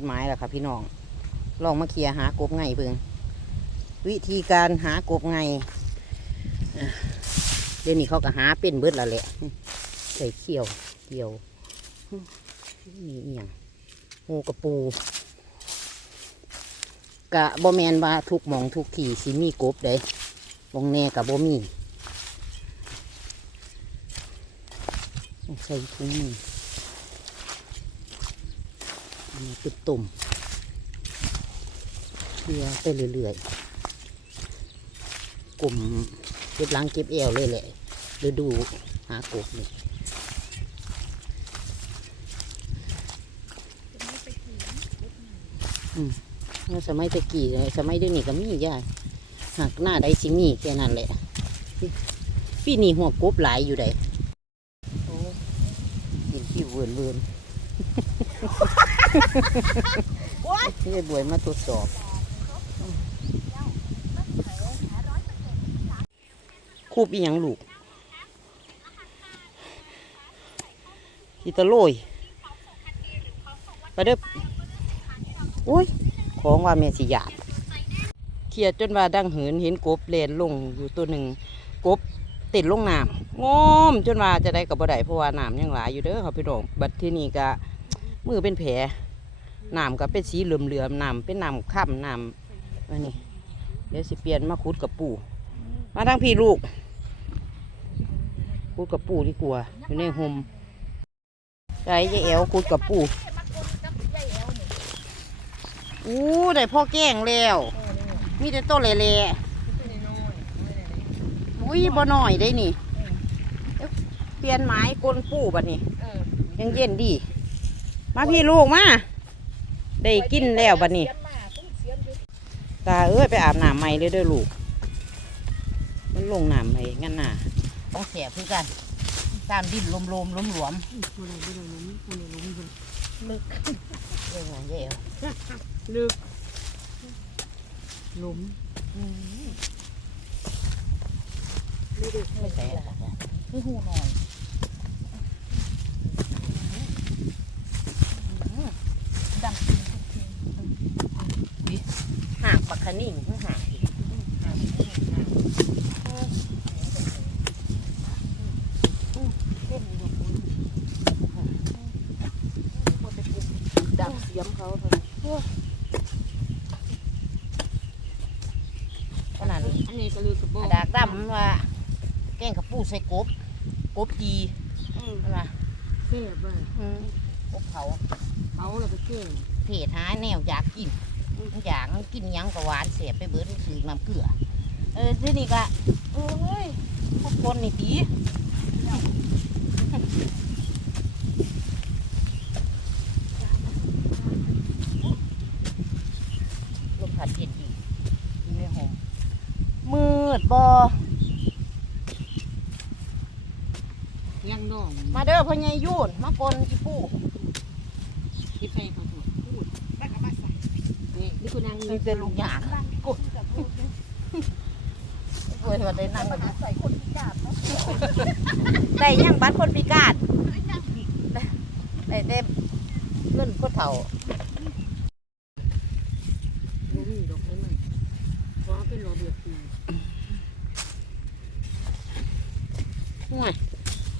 มาหอดหมายแล้วค่ะพี่น้อง ลองมาเคลียร์หากบไงเพิ่งวิธีการหากบไงเดี๋ยวนี้เขาก็หาเป็นเบิดแล้วแหละใส่เขียวเกี่ยวนี่เอียงงูกระปู กะบ่แมนว่าทุกหมองทุกที่สิมีกบเด้บองแน่กะบ่มีใส่ถุงมือ นนี้คือตุ่มเลียไปเรื่อยๆกลุ่มเก็บหลังเก็บเอวเลยแหละฤดูหากบนี่อืมเมื่อสมัยตะกี้เลยสมัยเดี๋ยวนี้ก็มีย่ายหากหน้าใดสิมีแค่นั้นแหละพี่นี่หัวกบหลายอยู่ใดโอ้ยินพี่เวิร์นเวิร์น พี่บวยมาตรวจสอบคูบอีหยังลูกกีตะโลยไปเด้อโอ้ย ของว่าแม่สิยาดเครียดจนว่าดังเหินเห็นกบเลนลงอยู่ตัวหนึ่งกบติดลงน้ำงอมจนว่าจะได้กับบ่ได้เพราะว่าน้ำยังหลายอยู่เด้อครับพี่น้องบัดที่นี่ก็ มือเป็นแผลน้ำก็เป็นสีเหลื่อมๆน้ำเป็นน้ำค่ำน้ำอันนี้เดี๋ยวสิเปลี่ยนมาคุดกับปู่ มาทั้งพี่ลูกคุดกับปู่ดีกว่าอยู่ในห่มใจยายแอวคุดกับปู่อู้ได้พ่อแกงแล้ว มีแต่ต้นเละๆอุ้ยบ่หน่อยได้นี่เอ้าเปลี่ยนไม้กลนปูบัดนี้ยังเย็นดี มาพี่ลูกมา ได้กินแล้วบัดนี้ ตาเอ้ยไปอาบน้ำใหม่เลยเด้อลูก มันลงน้ำใหม่งั้นน่ะต้องแสบคือกันตามดินลมๆล้มหลวมลึกเรื่องของเย่วลึกหลุมไม่ใส่ละไม่หูหน่อย ดังหากปักขนิ่งคือหากอีกหากดับเสียมเขาขนาดนี้อันนี้ก็ลึกกระโบดากดำว่าแกงกับปูใส่กบกบจีอะไรเท่ไปกบเผา เขาเราไปเก่งเพจหาแนวอยากกินอยากกินหยังกับหวานเสียบไปเบิดคือน้ำเกลือ เออทีนี้ก็โอ้ยพวกคนนี่ตีลมพัดเย็นดีอยู่ในห้องมืดบอยังน้องมาเด้อพ่อใหญ่ยุ่นมากลอีปู ที่ไปเขาถูกพูดแล้วก็มาใส่นี่นี่คุณนาง มีแต่ลูกหยางกดเว้ยว่าได้นั่งกันใส่คนพิการได้ยังบัตรคนพิการได้ได้เงินคนเฒ่าบ่มีดอกไม้มันเพราะเป็นรอเบียบปีห่วย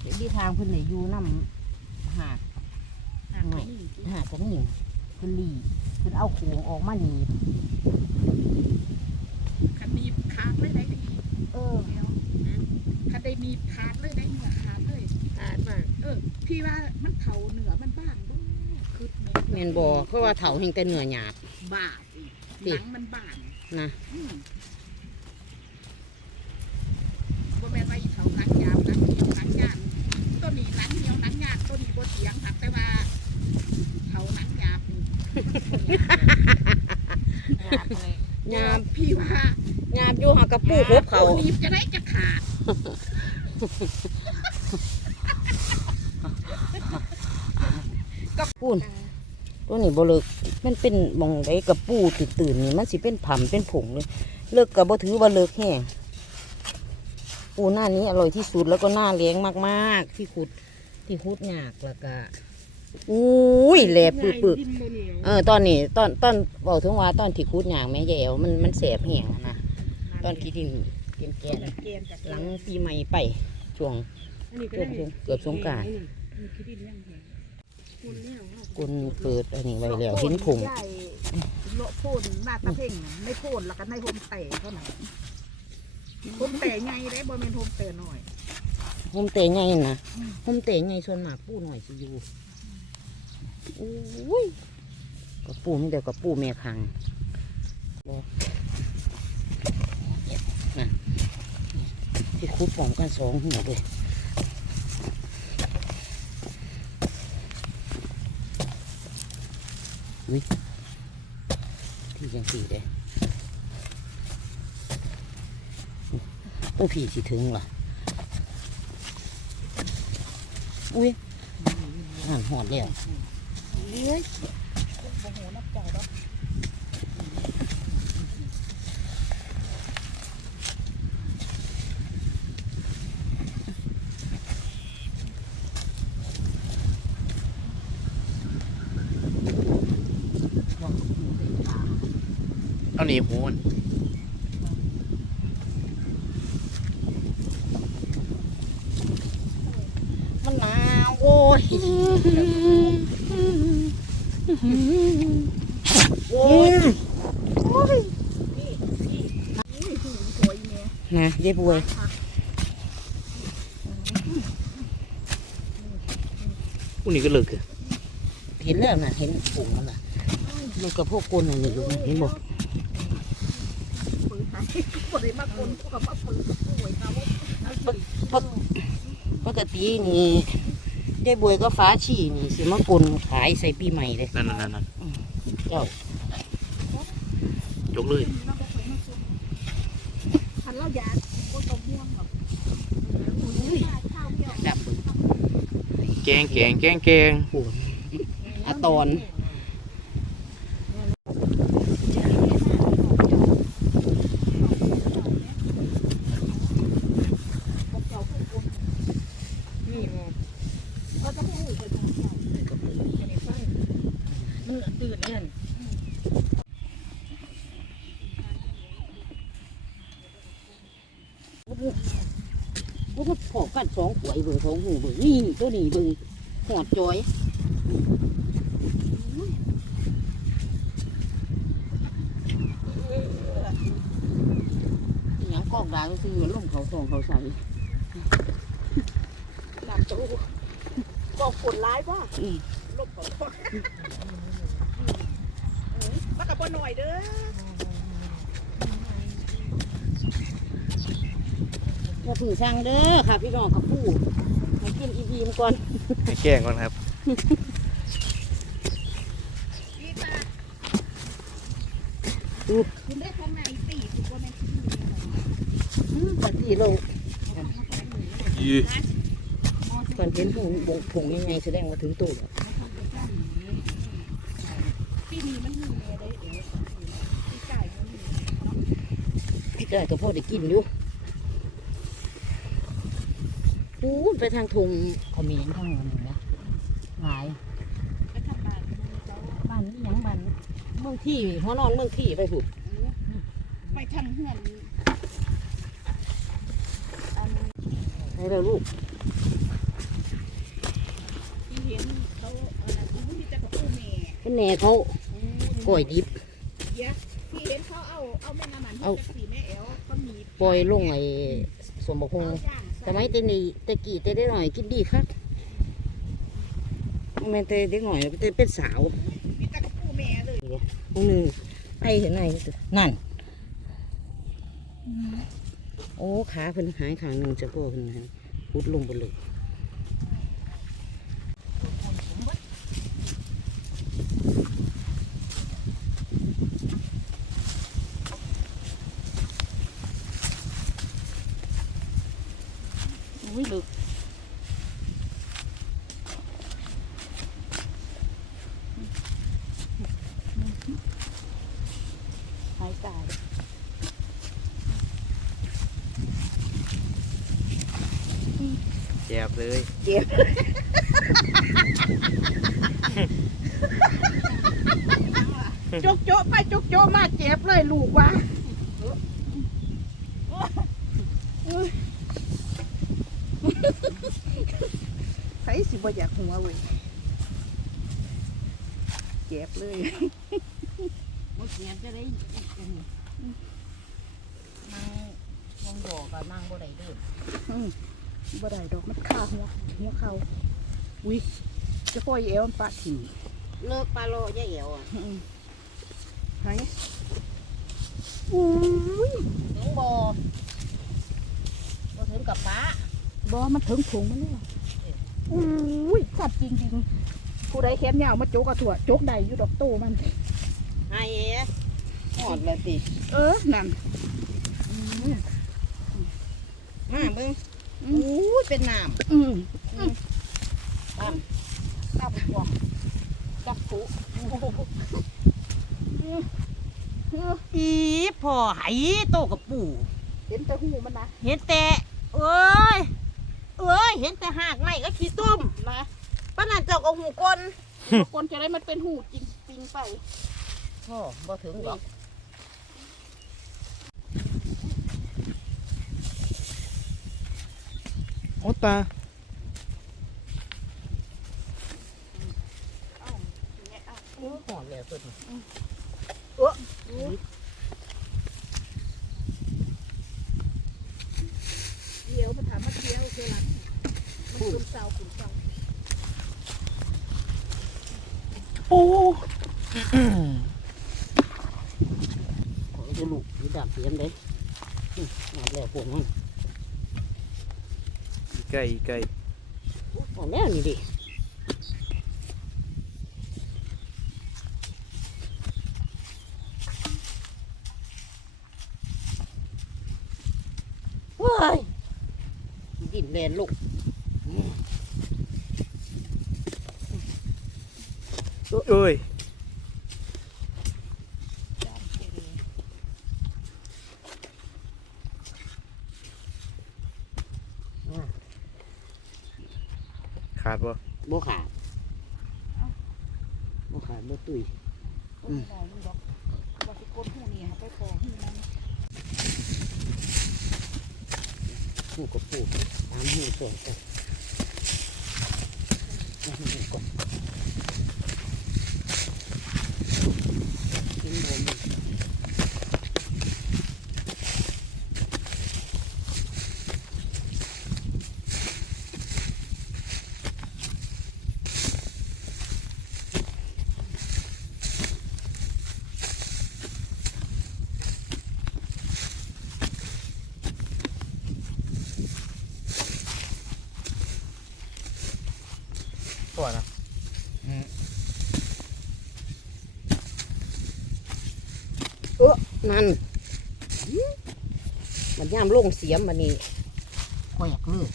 เดี๋ยวดีทางเพิ่นเลยอยู่น้ำหาดห่างนี่หาดกันนี่ เพิ่นหลีเพิ่นเอาโขงออกมาหนีบคันมีบขาดเลยได้ดีเออเดียวคันได้มีบขาดเลยได้เนื้อขาดเลยขาดมากเออพี่ว่ามันเผาเนื้อมันบ้านบ่คือแม่นบ่เพราะว่าเฒ่าแห่งแต่เนื้อหยาบ บาดอีกติหนังมันบานนะ อืมบ่แม่นว่าอีเผาหนังยามหนังเหนียวหนังยานต้นนี้หนังเหนียวหนังยานต้นนี้บ่เถียงหักแต่ว่าเผาหนังยา บนี่ขาดเลยหยาบพี่ว่าหยาบอยู่หากระปูครบเขาตัวนี้จะได้จะขาดปูนตัวนี้บ่เลิกมันเป็นหมองไดกระปูตื่นๆนี่มันสิเป็นผํเป็นผงเลย เลิกกับบ่ถือว่าเลิกแห้งปูหน้านี้อร่อยที่สุดแล้วก็หน้าเลี้ยงมาก ๆ ที่ขุดที่ขุดยากแล้วก็ อุ้ยแหลบปึกปึกดินบ่เหนียวเออตอนนี้ตอนตอนบอกถึงว่าตอนที่คูดหยางแม่แยวมันมันแสบแห้งอะนะตอนขี้ดินเกนแกนเกณฑ์จากหลังปีใหม่ไปช่วงอันนี้ก็ช่วงได้ช่วงเกือบสงกรานต์มีขี้ดินยังแห้งคนแล้วเนาะกุนเปิดอันนี้ไว้แล้วเห็นผงใหญ่โละโพนหน้าตะเพ่งน่ะไม่โพนแล้วก็ในโฮมเตะเท่านั้นโฮมเตะไงได้บ่แม่นโฮมเตะหน่อยโฮมเตะไงนะโฮมเตะไงส่วนมากปูหน่อยสิอยู่ อุ้ยกับปูมีแต่กับปูแม่คังที่คูดพร้อมกันสองหัวเลยอุ้ยที่ยังสี่เด้ต้ผีสิถึงเหรออุ้ยอ่านหอดแล้ว เอ้ยบอกเอาหนีหูมันมันหนาวโอ้ย โอ้ยอุ้ยหูสวยแม่นะเย็บวยพวกนี้ก็เลิกอะเห็นแล้วนะเห็นผงมันน่ะมันกับพวกกลนอะไรอยู่นะเห็นบอกปืนหายบ่ได้มาคนพวกกับมาปืนป่วยครับว่าปกตินี่ เย็บวยก็ฟ้าฉี่นี่สิมากลขายใส่ปีใหม่เลยนั่นนั่นนั่นนั่นเจ้ายกเลยคันเราอยากก็ต้องห่วงหรอกข้าวเดียวดับเบิ่งแกงแกงแกงแกงปวดอะตอนนี่ ก็จะพูดไปตรงนี้มันตื่นเนี่ยกูก็พอกันสองหวยเบิ่งสองหูเบิ่งนี่ตัวนี้เบิ่งหอดจอยอิหยังกอกดาก็คือลงเขาสองเขาใส่ น้ำตู้บอกฝน ร้ายป่ะอืมลบก่อนป่ะมากับบ่หน่อยเด้ออย่าพึ่งสั่งเด้อค่ะพี่น้องกับผู้มากินอีพีมก่อนให้แกงก่อนครับพี่ตาคุณได้ของนายตีถูกว่าแม่ชื่ออืมปฏิโลกยื ก่อนเห็นผงบงผงยังไงแสดงว่าถึงตัวแล้วปีนี้มันมีเมได้เอ๋ปีไก่มันมีพี่ได้ก็พอได้กินอยู่อู้ไปทางทงเขมิ้นทางนั้นนะหลายไปทำบ้านเจ้าบ้านนี้ยังบ้านเมืองที่หัวนอนเมืองที่ไปผูกไปทำเฮือนอันให้เราลูก ที่เห็นเขาอันนั้นที่จะกับผู้แม่ เป็นแหน่เขาก่อยดิบเดี๋ยวที่เห็นเขาเอาเอาแม่น้ำมันเอาที่สีแม่แอลเขามีปล่อยลงไอ้สมบกฮงเอาย่างสมัยเตนี่เตกี้เตได้หน่อยกินดีครับแม่นเตเด็กหน่อยเตเป็นสาวมีแต่กับผู้แม่เลยคนหนึ่งไอ้เห็นไหนนั่นโอ้ขาเพิ่นหายขางหนึ่งจะโก้เพิ่นนะพุดลงไปเลย mới được. Hai cài chẹp lưới. Chẹp. Chốt chốt ไป chốt chốt มาเจ็บเลยลูกวะ ใครสิบ่อยากหัวเว้ยเจ็บเลยบ่เสียจะได้อีกอันนี้นั่งมองดอกก็นั่งบ่ได้เด้ออืมบ่ได้ดอกมันคาหัวหัวเขาอุ้ยจะปล่อยเอวมันปะถิ่นเลิกปลาโลยายเอ๋วอะอืมไหนอุ้ยถึงบ่บ่ถึงกับป้าบอมันถึงถุงมันเลยอุ้ ยสัตว์จริงจริงๆผู้ใดแค้นยาวมาโจกกระถั่วโจกใดอยู่ดอกโตมันไอ้เอ๋หอดเลยติเออนั่นอืมมาเบิ่งอู้ยเป็นน้ำอืมตามตับหัวจับผูอีพ่อไหโตกับปู่ เห็นแต่หูมันนะ เห็นแต่เอ้ย เอ้ยเห็นแต่หากไม้ก็ขี้ต้มนะป้านั่นเจ้าก็หูกลคนจะได้มันเป็นหูจริงจริงไปพ่อบ่ถึงหรอกโอ้ตาหอดแล้วตัวนี้เดี๋ยวมาถามมาเที่ ยวคือหลังมันขุนเสาขุนเสาโอ้ขอจะลูกมีดาบเสียมเด้อื้อหอดแล้วพวกมันอีไก่อีไก่หอดแล้วนี่ดิเว้ยดิ นแลนลูกเอ้ยขาดบ่บ่ขาดบ่ขาดบ่ตุยอืมได้ดอกว่าสิกดหูนี่ไปขอหูมัน หูกับปูตามหูส่วนกันเอาหูก่อนกินบ่มัน ตัวนะ นั่นอื้อมันย่ามลงเสียมมันนี่แขวกเลย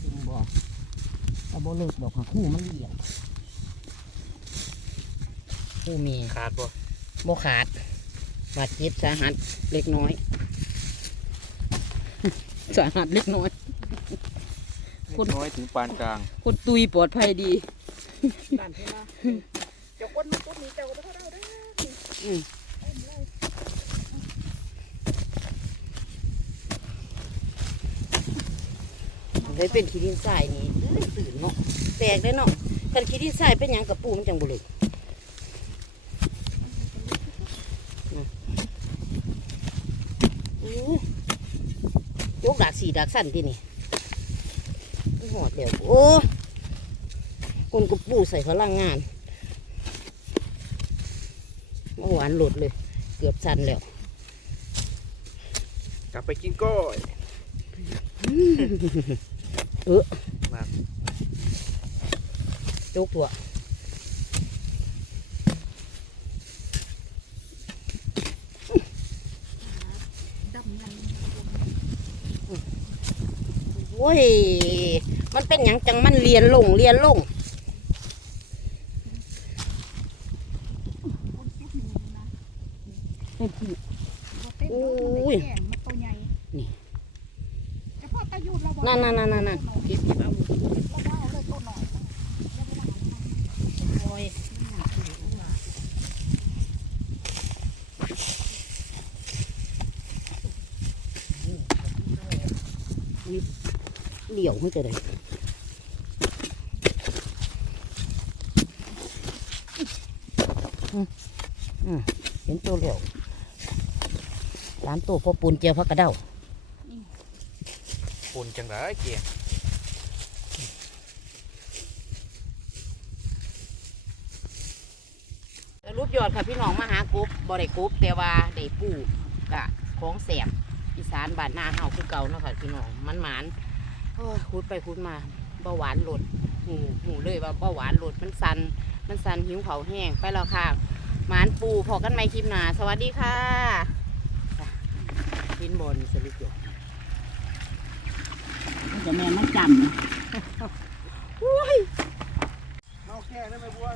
ถึงบอกเอาบ่เลิกดอกค่ะคู่มันเลี้ยงคู่เมีขาดบ่บ่ขาดบาดเจ็บสาหัสเล็กน้อย สาหัสเล็กน้อยคนน้อยถึงปานกลาง คนตุยปลอดภัยดี นั่นใช่ไหมเจ้าคนมันกดนี้เจ้าก็บ่เท่าเด้อ อืมได้เป็นขี้ดินทรายนี่ตื่นเนาะแตกได้เนาะกันขี้ดินทรายเป็นหยังกับปูมันจังบุเลยยกดากสีดากสั้นที่นี่หอดเดี๋ยวโอ้คนกับปูใส่พลังงานเมื่อวานหลุดเลย เกือบสั้นแล้วกลับไปกินก้อย จุกตัวดำยังโอ้ย มันเป็นอยังจังมันเรียนลงเรียนลง คนสุดหนูนะ เป็นที่ บ่เต้นดอกมันได้แข็งมันตัวใหญ่ นี่ เฉพาะตายุดเราบ่ นั่นนั่นนั่นนั่นนั่นเก็บเก็บเอา เราว่าเอาเลยตัวหน่อย โอ้ย เหลี่ยวมันจะได้อืมอืมเห็นตัวเหลี่ยวร้านตัวพอปูนเจียวพักกระเด้าปุ่นจังไรเกียรูปยอดค่ะพี่น้องมาหากบบ่ได้กบแต่ว่าได้ปูกะของแสบอีสานบ้านนาเฮาคือเก่าเนาะค่ะพี่น้องมันหมานโอ้ย คุดไปคุดมาเบาหวานหลดหูหูเลยว่าเบาหวานหลดมันสันมันสันหิวเขาวแห้งไปแล้วค่ะหมานปูพอกันไหมคลิปหนาสวัสดีค่ะพินบนสรุปยอดจะแม่มันจำนะเอาแค่นั้นไหมบัว